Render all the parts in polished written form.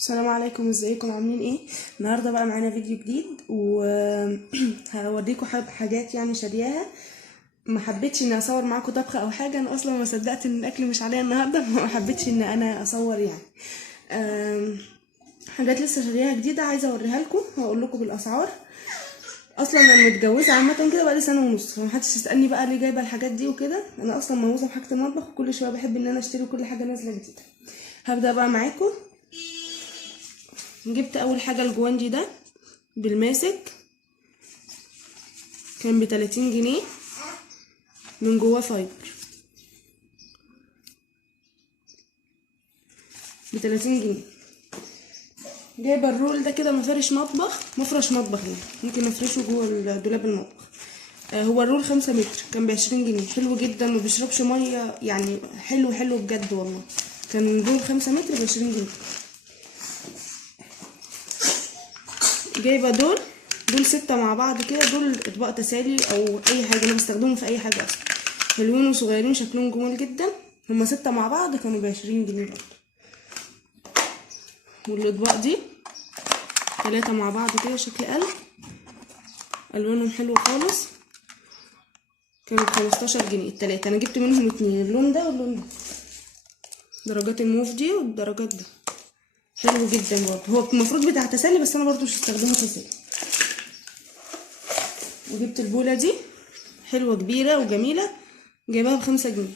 السلام عليكم، ازيكم عاملين ايه؟ النهارده بقى معانا فيديو جديد وهوريكم حاجات يعني شارياها. ما حبيتش اني اصور معاكم طبخه او حاجه، انا اصلا ما صدقت ان الاكل مش عليا النهارده ما حبيتش ان انا اصور يعني. حاجات لسه شارياها جديده عايزه اوريها لكم واقول لكم بالاسعار. اصلا انا متجوزه عامه كده بقالي سنه ونص، فما حدش يسالني بقى ليه جايبه الحاجات دي وكده. انا اصلا موزه في حاجه المطبخ وكل شويه بحب ان انا اشتري كل حاجه نازله جديده. هبدا بقى معاكم. جبت اول حاجه الجوانجي ده بالماسك، كان ب30 جنيه، من جواه فايبر ب30 جنيه. جايبه الرول ده كده مفرش مطبخ يعني، ممكن افرشه جوه دولاب المطبخ. هو الرول 5 متر، كان ب20 جنيه. حلو جدا، ما بيشربش ميه يعني، حلو بجد والله. كان رول 5 متر ب20 جنيه. جايبه دول 6 مع بعض كده، دول اطباق تسالي او اي حاجه، انا بستخدمهم في اي حاجه اصلا. حلوين وصغيرين، شكلهم جمال جدا. هما 6 مع بعض كانوا ب20 جنيه برضه. والاطباق دي 3 مع بعض كده شكل قلب، الوانهم حلو خالص، كانوا ب15 جنيه التلاتة. انا جبت منهم 2، اللون ده واللون ده، درجات الموف دي والدرجات ده. حلو جدا برضه، هو المفروض بتاع تسالي بس انا برضه مش هستخدمه تسالي. وجبت البولة دي حلوة كبيرة وجميلة، جايباها ب5 جنيه.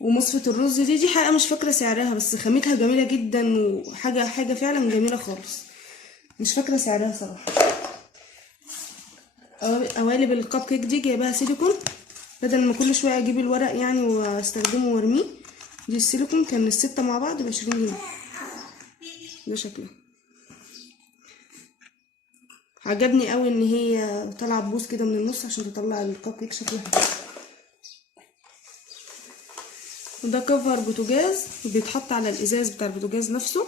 ومصفة الرز دي حقيقة مش فاكرة سعرها، بس خامتها جميلة جدا وحاجة فعلا جميلة خالص. مش فاكرة سعرها صراحة. قوالب الكب كيك دي جايباها سيليكون، بدل ما كل شوية اجيب الورق يعني واستخدمه وارميه. دي السيليكون، كان ال6 مع بعض ب20 جنيه. ده شكلها عجبني قوي، ان هي طالعه بوز كده من النص عشان تطلع الكب كيك شكلها حلو. وده كفر بوتاجاز بيتحط على الازاز بتاع البوتاجاز نفسه،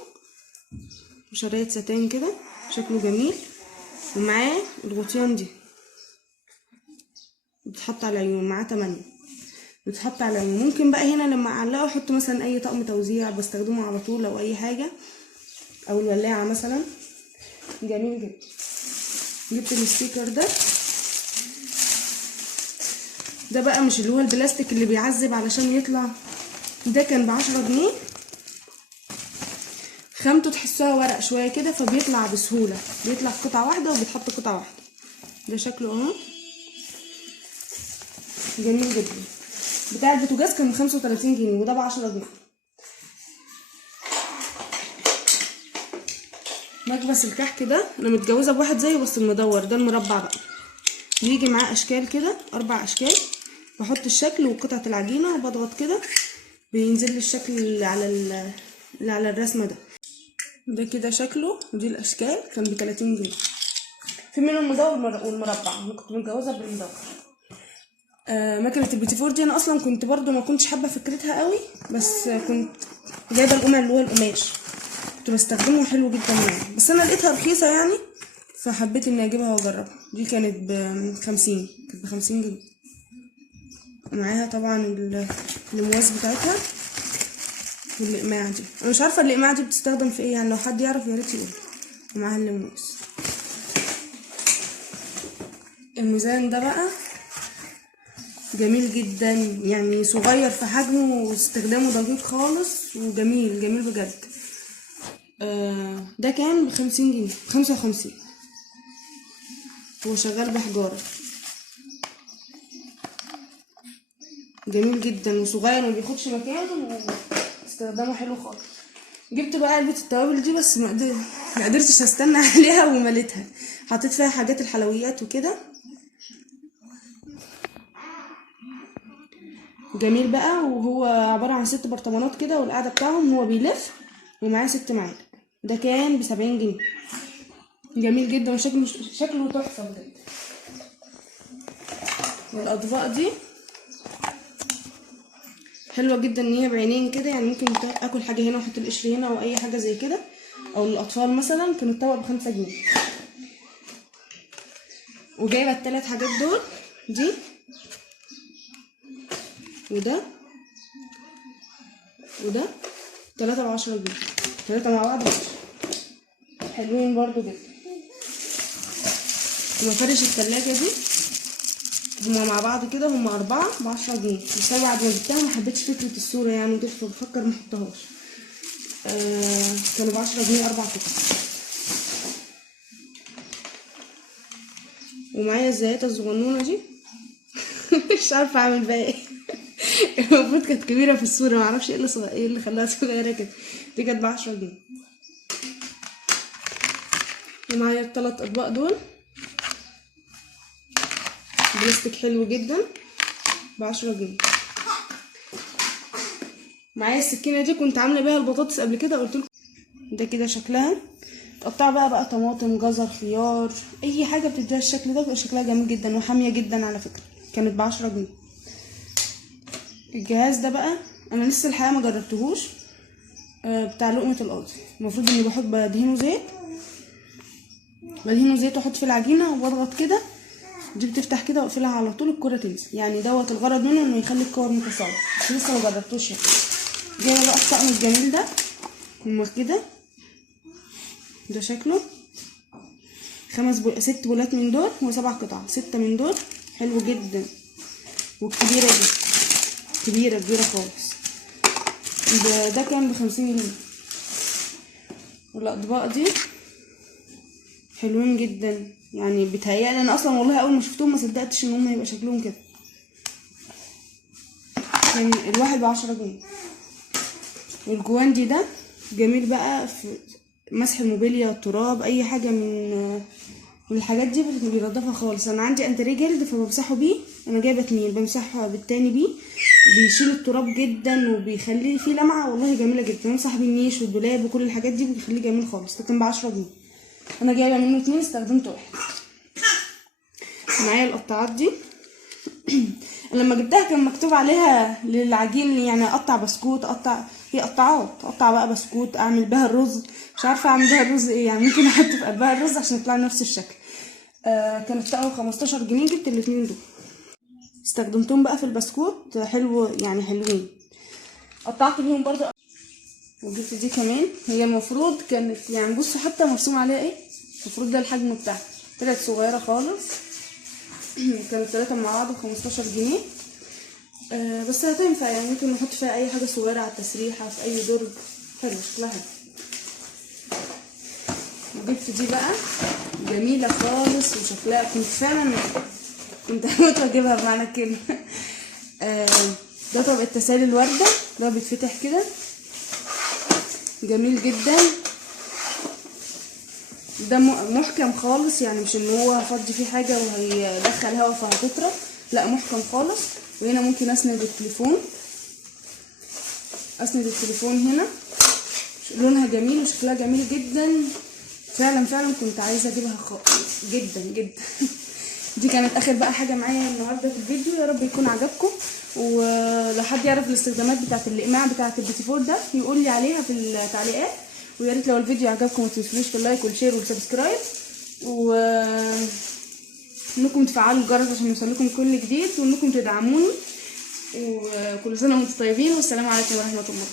وشرايط ستان كده، شكله جميل. ومعاه الغطيان دي بتتحط على العيون، معاه 8 بتتحط على العيون. ممكن بقى هنا لما اعلقه احط مثلا اي طقم توزيع بستخدمه على طول او اي حاجه، او الولاعه مثلا. جميل جدا. جبت الستيكر ده بقى مش اللي هو البلاستيك اللي بيعذب علشان يطلع، ده كان ب10 جنيه. خامته تحسها ورق شويه كده، فبيطلع بسهوله، بيطلع قطعه واحده وبيتحط قطعه واحده. ده شكله اهو جميل جدا. بتاع البوتاجاز كان ب35 جنيه، وده ب10 جنيه. مكبس الكحك ده انا متجوزه بواحد زيه بس المدور ده، المربع بقى، بيجي معاه اشكال كده، 4 اشكال. بحط الشكل وقطعه العجينه وبضغط كده، بينزل لي الشكل اللي على الرسمه ده كده شكله. ودي الاشكال، كان ب30 جنيه. في منهم مدور والمربع، انا كنت متجوزه بالمدور. مكنه البيتي فور دي انا اصلا كنت برضو ما كنتش حابه فكرتها قوي، بس كنت جايبه القمع اللي هو القماش، كنت بستخدمه حلو جدا يعني، بس انا لقيتها رخيصه يعني فحبيت اني اجيبها واجربها. دي كانت ب50 جنيه. ومعاها طبعا المواس بتاعتها والاقماع دي. انا مش عارفه الاقماع دي بتستخدم في ايه يعني، لو حد يعرف يا ريت يقول. ومعاها المواس. الميزان ده بقى جميل جدا يعني، صغير في حجمه واستخدامه دقيق خالص وجميل بجد. ده كان ب50 جنيه، 55. هو شغال بحجارة، جميل جدا وصغير ومبياخدش مكان واستخدامه حلو خالص. جبت بقى علبة التوابل دي، بس ما قدرتش استنى عليها ومليتها. حطيت فيها حاجات الحلويات وكده. جميل بقى، وهو عبارة عن 6 برطمانات كده، والقاعدة بتاعهم هو بيلف، ومعاه 6 معالق. ده كان ب70 جنيه. جميل جدا وشكله تحفة بجد. والاطباق دي حلوة جدا، ان هي بعينين كده يعني، ممكن اكل حاجة هنا واحط القشر هنا او اي حاجة زي كده، او للاطفال مثلا. كان الطبق ب5 جنيه. وجايبة ال3 حاجات دول، دي وده 3 ب10 جنيه، 3 مع بعض حلوين برضو جدا. ومفارش التلاجة دي هما مع بعض كده هما 4 ب10 جنيه، بس انا بعد ما جبتها محبتش فكرة الصورة يعني وكده فبفكر محطهاش. كانوا ب10 جنيه 4 قطع. ومعايا الزيادة الصغنونة دي مش عارفة اعمل بيها ايه المفروض كانت كبيرة في الصورة، معرفش ايه اللي خلاها صغيرة كده. دي كانت ب10 جنيه. ومعايا ال3 اطباق دول بلاستيك حلو جدا ب10 جنيه. معايا السكينة دي كنت عاملة بيها البطاطس قبل كده قلتلكم. ده كده شكلها. تقطع بقى طماطم، جزر، خيار، اي حاجة بتديها الشكل ده بيبقى شكلها جميل جدا وحامية جدا على فكرة. كانت ب10 جنيه. الجهاز ده بقى انا لسه الحقيقة ما جربتهوش. بتاع لقمة القاضي. المفروض اني بدهنه زيت واحط في العجينة واضغط كده، دي بتفتح كده واقفلها على طول الكرة تنزل. يعني دوت الغرض منه انه يخلي الكور متساوية، بس لسه ما جربتوش يعني. جايه بقى الطقم الجميل ده هما كده. ده شكله 6 بولات من دول و7 قطع، 6 من دول حلو جدا. والكبيرة دي كبيرة خالص. ده كان ب50 جنيه. والاطباق دي حلوين جدا يعني. بيتهيألي انا اصلا والله اول ما شفتهم ما صدقتش ان هم يبقى شكلهم كده. كان الواحد ب10 جنيه. والجواندي ده جميل بقى في مسح الموبيليا والتراب، اي حاجه من الحاجات دي بينضفها خالص. انا عندي انتريه جلد فبمسحه بيه. انا جايبه 2 بمسحها بالتاني بيه، بيشيل التراب جدا وبيخليه فيه لمعه والله جميله جدا. بمسح بيه النيش والدولاب وكل الحاجات دي بيخليه جميل خالص. ده كان ب10 جنيه. انا جايبه منه 2 استخدمت واحد. معايا القطاعات دي انا لما جبتها كان مكتوب عليها للعجين يعني اقطع بسكوت، هي اقطع بقى بسكوت اعمل بها الرز. مش عارفه اعمل بها الرز ايه يعني، ممكن احط في قلبها الرز عشان يطلع نفس الشكل. كانت تقريبا 15 جنيه. جبت الاتنين دول استخدمتهم بقى في البسكوت حلو يعني حلوين. قطعت بيهم برضو. وجبت دي كمان. هي المفروض كانت يعني بصوا حتى مرسوم عليها ايه. المفروض ده الحجم بتاعها، طلعت صغيره خالص. كانت 3 مع بعض ب15 جنيه. بس هتنفع يعني، ممكن نحط فيها اي حاجه صغيره على التسريحه في اي درج. حلو شكلها حلو. وجبت دي بقى جميله خالص وشكلها كنت هموت واجيبها بمعنى الكلمه. ده طبق التسالي الورده. ده بيتفتح كده جميل جدا. ده محكم خالص يعني، مش ان هو هفضي فيه حاجه وهيدخل هوا فهتطرى، لا محكم خالص. وهنا ممكن اسند التليفون هنا. لونها جميل وشكلها جميل جدا. فعلا كنت عايزه اجيبها جدا جدا. دي كانت اخر بقى حاجه معايا النهارده في الفيديو. يا رب يكون عجبكم. ولو حد يعرف الاستخدامات بتاعه الاقماع بتاعه البيتي فور ده يقول لي عليها في التعليقات. ويا ريت لو الفيديو عجبكم ما تنسونيش في اللايك والشير والسبسكرايب، انكم تفعلوا الجرس عشان يوصلكم كل جديد، وانكم تدعموني. وكل سنه وانتم طيبين، والسلام عليكم ورحمه الله.